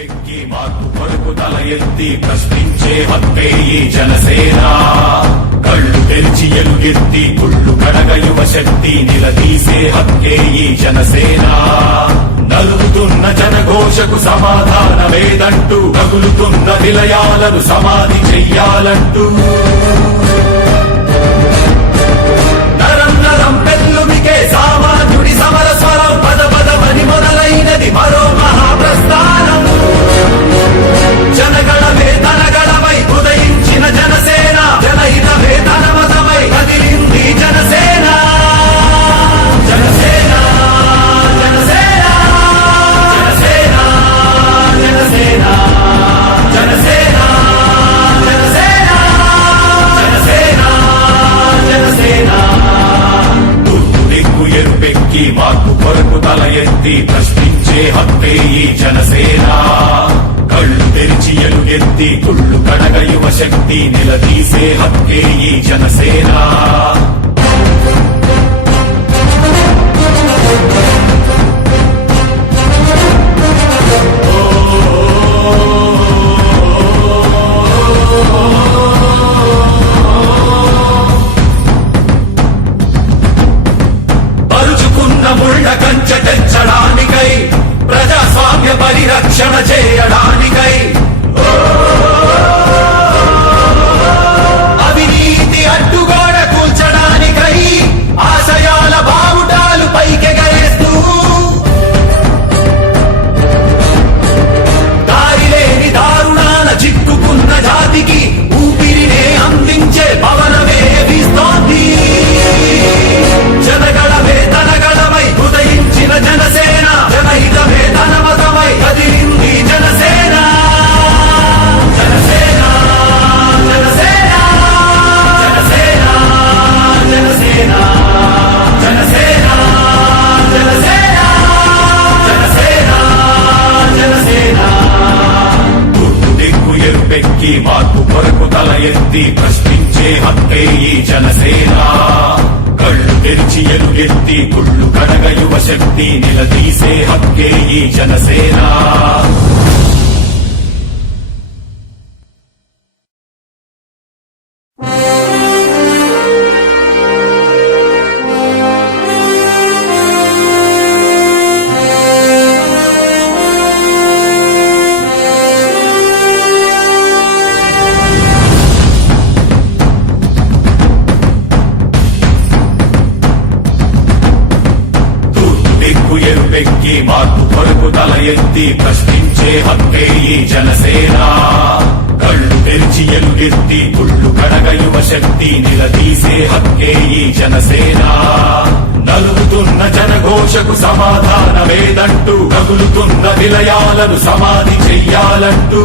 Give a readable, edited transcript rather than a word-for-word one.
ఎరుపెక్కి మార్పు కొరకు తల ఎత్తి ప్రశ్నించే హక్కే ఈ జనసేన. కళ్ళు తెరిచి ఎలుగెత్తి గుళ్ళు కడగ యువ శక్తి నిలదీసే హక్కే ఈ జనసేన. నలుగుతున్న జనఘోషకు సమాధానమేదంటూ రగులుతున్న విలయాలను సమాధి చెయ్యాలంటూ నరం నరం పెల్లుమికే సామాన్యుడి సమర స్వరం పద పదమని మొదలైనది మరో మహాప్రస్థానం. జనగణమే తనగణమై ఉదయించిన జనసేన, జనహితమే తన మతమై కదిలింది జనసేన. జనసేన జనసేన జనసేన జనసేన జనసేన జనసేన జనసేన జనసేన. తూర్పు దిక్కు ఎరుపెక్కి మార్పు కొరకు తల ఎత్తి ప్రశ్నించే హక్కే ఈ జనసేన. కళ్ళు తెరిచి ఎలుగెత్తి కుళ్ళు కడగ యువ శక్తి నిలదీసే హక్కే ఈ జనసేన. పరుచుకున్న ముళ్ళ కంచె తెచ్చడానికై, ప్రజాస్వామ్య పరిరక్షణ చేయడానికై, అవినీతి అడ్డుగోడ కూల్చడానికై ఆశయాల బావుటాలు పైకెగరేస్తూ దారిలేని దారుణాల చిక్కుకున్న జాతికి ఊపిరినే అందించే పవనమే వీస్తోంది. జనగణమే తనగణమై ఉదయించిన జనసేన, జనహితమే తన మతమై కదిలింది జనసేన. జనసేన జనసేన జనసేన జనసేన జనసేన జనసేన జనసేన జనసేన. తూర్పు దిక్కు ఎరుపెక్కి మార్పు కొరకు తల ఎత్తి ప్రశ్నించే హక్కే ఈ జనసేన. కళ్ళు తెరిచి ఎలుగెత్తి కుళ్ళు కడగ యువ శక్తి నిలదీసే హక్కే ఈ జనసేన. ఎరుపెక్కి మార్పు కొరకు తల ఎత్తి ప్రశ్నించే హక్కే ఈ జనసేన. కళ్ళు తెరిచి ఎలుగెత్తి కుళ్ళు కడగ యువ శక్తి నిలదీసే హక్కే ఈ జనసేన. నలుగుతున్న జనఘోషకు సమాధానమేదంటూ రగులుతున్న విలయాలను సమాధి చెయ్యాలంటూ